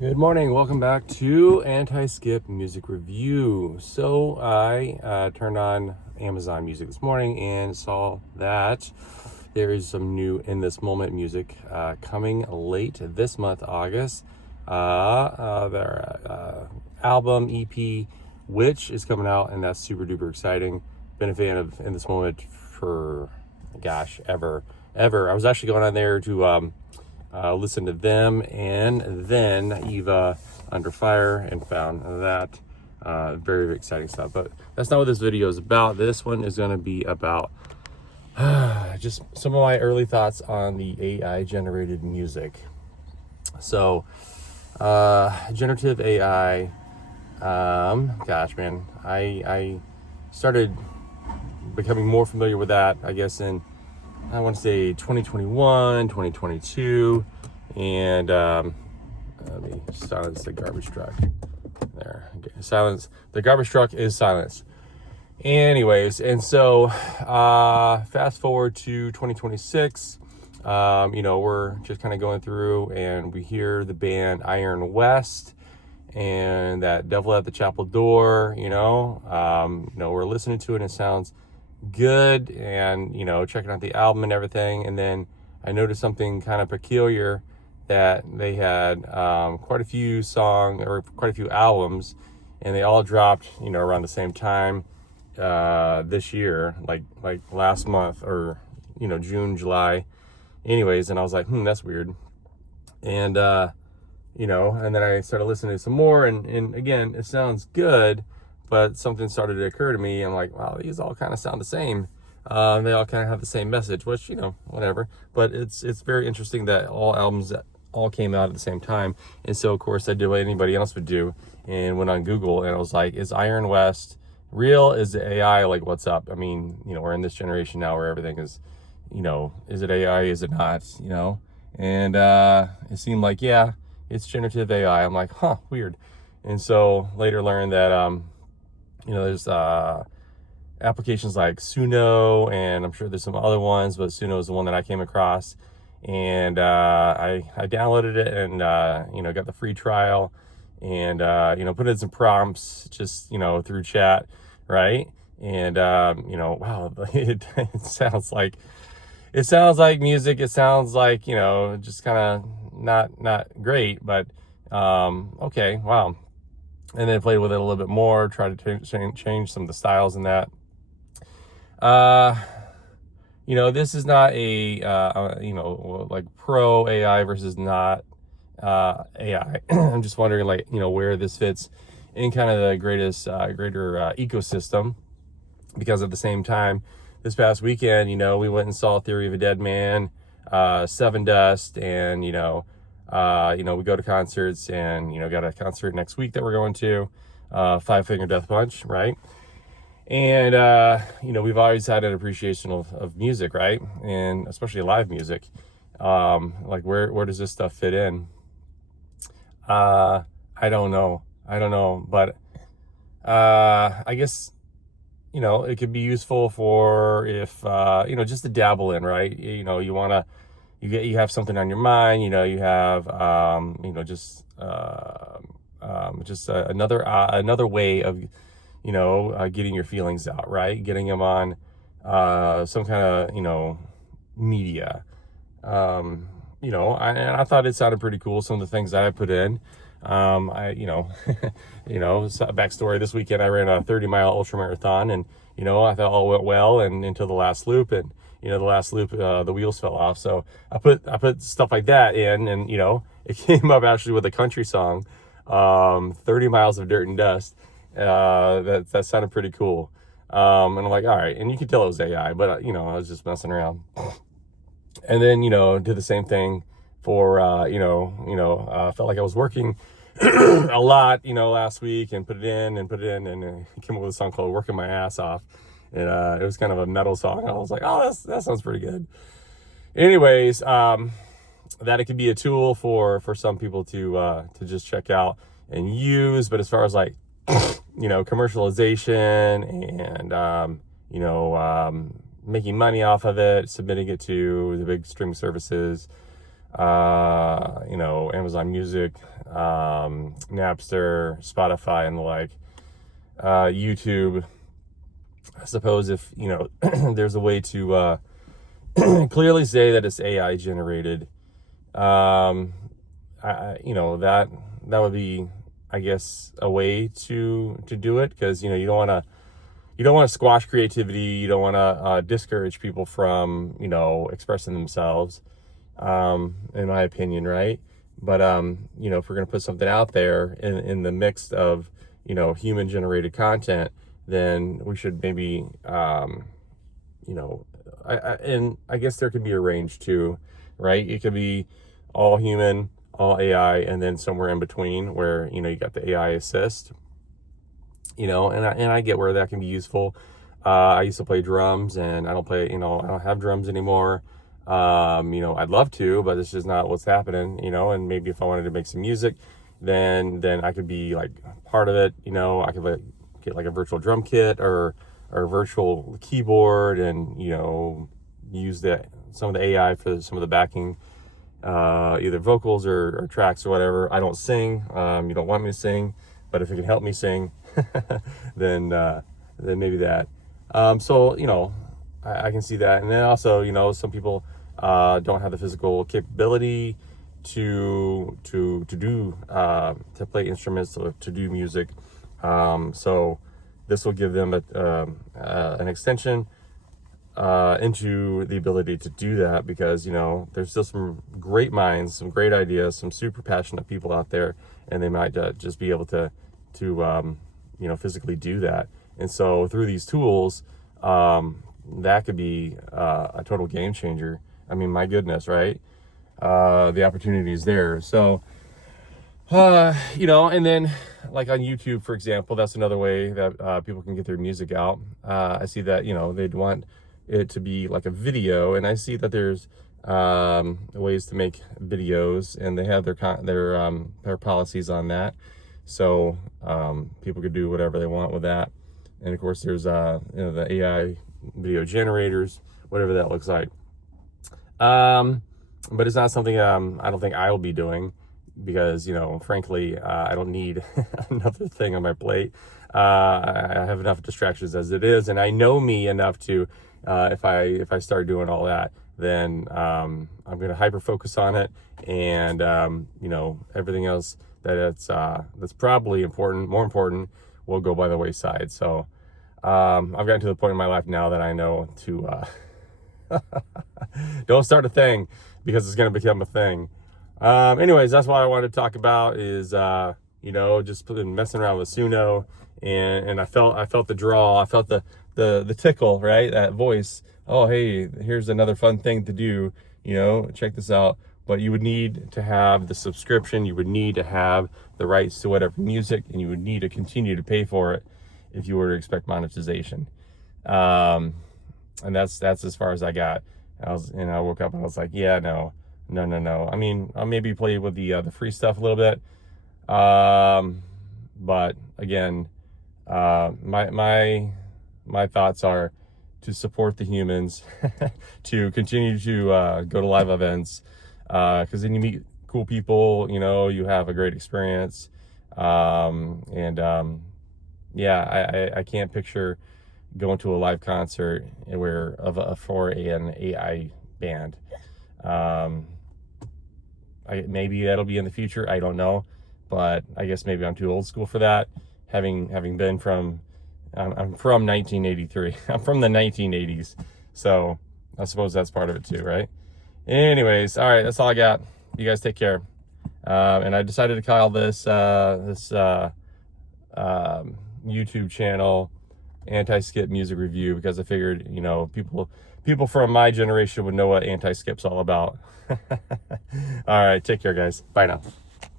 Good morning. Welcome back to Anti-Skip Music Review. So I turned on Amazon Music this morning and saw that there is some new In This Moment music coming late this month, August. Their album, EP, which is coming out, and that's super duper exciting. Been a fan of In This Moment for, ever. I was actually going on there to listen to them and then Eva Under Fire and found that very, very exciting stuff. But that's not what this video is about. This one is going to be about just some of my early thoughts on the AI generated music. So generative AI, I started becoming more familiar with that, I guess, in I want to say 2021, 2022, and let me silence the garbage truck. There, okay. Silence. The garbage truck is silenced. Anyways, and so fast forward to 2026. We're just kind of going through, and we hear the band Iron West and that Devil at the Chapel Door. We're listening to it, and it sounds good, and checking out the album and everything, and then I noticed something kind of peculiar, that they had quite a few albums, and they all dropped around the same time this year, like last month, or June, July. Anyways, and I was like, that's weird. And and then I started listening to some more, and again, it sounds good, but something started to occur to me. I'm like, wow, these all kind of sound the same. They all kind of have the same message, which, whatever. But it's very interesting that all albums all came out at the same time. And so, of course, I did what anybody else would do and went on Google, and I was like, is Iron West real? Is it AI? Like, what's up? I mean, we're in this generation now where everything is, is it AI? Is it not? And it seemed like, yeah, it's generative AI. I'm like, weird. And so later learned that, there's applications like Suno, and I'm sure there's some other ones, but Suno is the one that I came across. And I downloaded it, and got the free trial, and put in some prompts just through chat, right? And wow, it sounds like music. It sounds like just kind of not great, but okay, wow. And then played with it a little bit more, tried to change some of the styles in that. This is not a, like pro AI versus not AI. I'm just wondering, where this fits in kind of the greater ecosystem. Because at the same time, this past weekend, we went and saw Theory of a Dead Man, Seven Dust, and, we go to concerts, and, got a concert next week that we're going to, Five Finger Death Punch, right? And, we've always had an appreciation of music, right? And especially live music. Like, where does this stuff fit in? I don't know, but, I guess, it could be useful for if, just to dabble in, right? You have something on your mind, you have, another way of, getting your feelings out, right? Getting them on, some kind of, media. And I thought it sounded pretty cool. Some of the things that I put in, backstory, this weekend I ran a 30-mile ultra marathon, and, I thought all went well, and until the last loop, and, the last loop, the wheels fell off. So I put stuff like that in, and, it came up actually with a country song, 30 miles of dirt and dust. That sounded pretty cool. And I'm like, all right. And you could tell it was AI, but I was just messing around. And then, did the same thing for, felt like I was working a lot, last week, and put it in, and came up with a song called Working My Ass Off. And, it was kind of a metal song. I was like, oh, that sounds pretty good. Anyways, that it could be a tool for some people to just check out and use. But as far as commercialization and, making money off of it, submitting it to the big streaming services, Amazon Music, Napster, Spotify, and the like. YouTube, I suppose if, there's a way to clearly say that it's AI generated, that would be, I guess, a way to do it, because you don't want to squash creativity. You don't want to discourage people from expressing themselves, in my opinion, right? But if we're going to put something out there in the mix of human generated content, then we should maybe and I guess there could be a range too, right? It could be all human, all AI, and then somewhere in between where you got the AI assist, and I get where that can be useful. I used to play drums, and I don't have drums anymore. I'd love to, but it's just not what's happening, and maybe if I wanted to make some music, then I could be like part of it. I could get like a virtual drum kit or a virtual keyboard, and use some of the AI for some of the backing, either vocals or tracks or whatever. I don't sing. You don't want me to sing, but if it can help me sing, then maybe that. I can see that. And then also, some people don't have the physical capability to play instruments or to do music. So this will give them an extension into the ability to do that, because there's still some great minds, some great ideas, some super passionate people out there, and they might just be able to physically do that. And so through these tools, that could be a total game changer. I mean, my goodness, right? The opportunity is there. So and then like on YouTube, for example, that's another way that people can get their music out. I see that they'd want it to be like a video, and I see that there's ways to make videos, and they have their policies on that. So people could do whatever they want with that. And of course, there's the AI video generators, whatever that looks like. But it's not something I don't think I will be doing, because frankly, I don't need another thing on my plate. I have enough distractions as it is, and I know me enough to if I start doing all that, then I'm going to hyper focus on it, and everything else that's probably more important, will go by the wayside. So I've gotten to the point in my life now that I know to don't start a thing, because it's going to become a thing. Anyways, that's what I wanted to talk about, is just messing around with Suno, and I felt the draw, I felt the tickle, right? That voice. Oh, hey, here's another fun thing to do. Check this out. But you would need to have the subscription. You would need to have the rights to whatever music, and you would need to continue to pay for it if you were to expect monetization. And that's as far as I got. I woke up and I was like, yeah, no. I mean, I'll maybe play with the free stuff a little bit. But again, my thoughts are to support the humans, to continue to go to live events, because then you meet cool people, you have a great experience. I can't picture going to a live concert for an AI band. Maybe that'll be in the future. I don't know, but I guess maybe I'm too old school for that. Having been I'm from 1983. I'm from the 1980s, so I suppose that's part of it too, right? Anyways, all right, that's all I got. You guys take care. And I decided to call this YouTube channel Anti-Skip Music Review, because I figured people from my generation would know what anti-skip's all about. All right, take care, guys. Bye now.